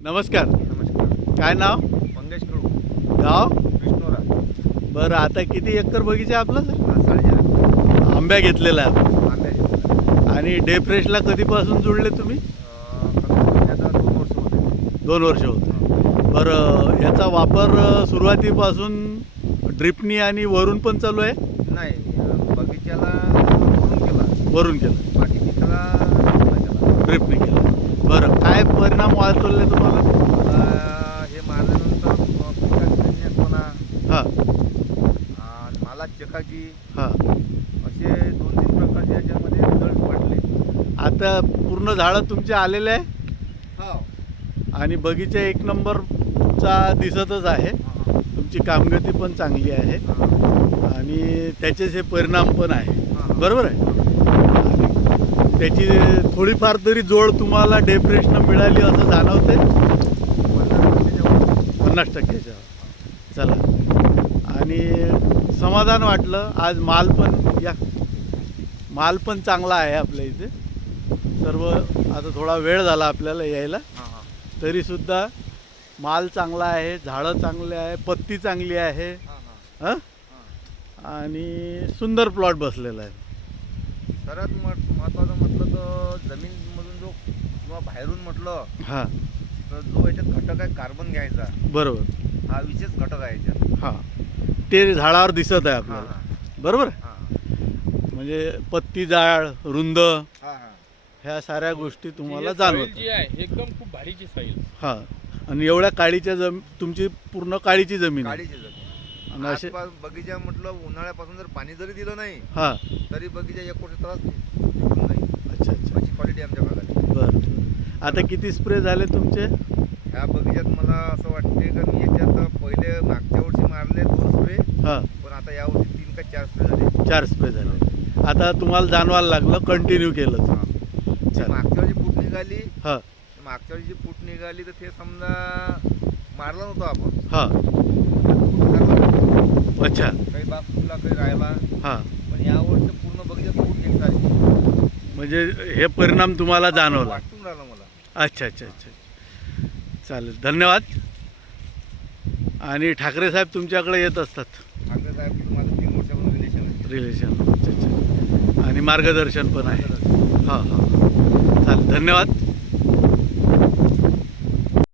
नमस्कार. नमस्कार. काय नाव? मंगेश कडू, गाव? विष्णुरा. बरं, आता किती एकर बगीचा आहे आपला सर? 4.5 आंब्या घेतलेला आहे आपण. आंबे आहेत. आणि डे फ्रेशला कधीपासून जुळले तुम्ही? कमीत कमी आता 2 वर्ष होते. 2 वर्ष होते. बरं, याचा वापर सुरुवातीपासून ड्रिपनी आणि वरून पण चालू आहे? नाही, बगीच्याला वरून केला, वरून केलं, बाकी पिकाला नाही केला. ड्रिपनी केलं. बरं, काय परिणाम वाचवले तुम्हाला? मला हे मारल्यानंतर पिकाची फिटनेसपणा, हां मला चकाकी हां. असे 2-3 प्रकारचे याच्यामध्ये रिझल्ट वाटले. आता पूर्ण झाडं तुमचे आलेले आहे हो. आणि बगीचा एक नंबर तुमचा दिसतच आहे. तुमची कामगती पण चांगली आहे आणि त्याचेच हे परिणाम पण आहे. बरोबर आहे. आणि त्याची थोडीफार तरी जोड तुम्हाला डे फ्रेशनं मिळाली असं जाणवते? 50%च्या. चला, आणि समाधान वाटलं. आज माल पण चांगला आहे आपल्या इथे. सर्व आता थोडा वेळ झाला आपल्याला यायला, तरीसुद्धा माल चांगला आहे, झाडं चांगले आहे, पत्ती चांगली आहे. हां, आणि सुंदर प्लॉट बसलेला आहे. सर्वात महत्त्वाचं म्हटलं तर जमीनमधून जो किंवा बाहेरून म्हटलं हां, तर जो याच्यात घटक आहे कार्बन घ्यायचा, बरोबर. हा विशेष घटक आहे याच्यात. हां, ते झाडावर दिसत आहे हां आपल्याला. हां बरोबर. हां म्हणजे पत्ती जाड, रुंद, हां हां. ह्या साऱ्या गोष्टी तुम्हाला जी जाणवतात. जी आहे एकदम खूप भारीची साईल. हां, आणि एवढ्या काळीच्या तुमची पूर्ण काळीची जमीन आहे. काळीची जमीन. आणि असे आसपास बगीचा म्हटलं उन्हाळ्यापासून जर पाणी जरी दिलं नाही हां. तरी बगीचा एक वर्ष त्रास निघून जाईल. अच्छा अच्छा. अशी क्वालिटी आमच्या भागात. बरं. आता किती स्प्रे झाले तुमचे? ह्या बगीच्यात मला असं वाटते का मी याच्यात पहिले मागच्या वर्षी मारले 2 स्प्रे, हां, पण आता यावर्षी 3 का 4 स्प्रे झाले. 4 स्प्रे झाले. आता तुम्हाला जाणवायला लागलं, कंटिन्यू केलं. हां. जी चालेल. मागच्या वर्षी फूट निघाली, हां मागच्या वर्षी जी फूट निघाली तर ते समजा मारलं नव्हतं आपण. हां. फूट निघालं. अच्छा. काही बाग फुटला, काही राहिला, हां, पण यावर्षी पूर्ण बगीच्यात फूट निघाली. म्हणजे हे परिणाम तुम्हाला जाणवला. वाटून राहिलं मला. अच्छा अच्छा अच्छा. चालेल, धन्यवाद. आणि ठाकरे साहेब तुमच्याकडे येत असतात? ठाकरे साहेब माझं 3 वर्षापासून रिलेशन आहे. रिलेशन. अच्छा अच्छा. आणि मार्गदर्शन पण आहे. हां हां. चालेल, धन्यवाद.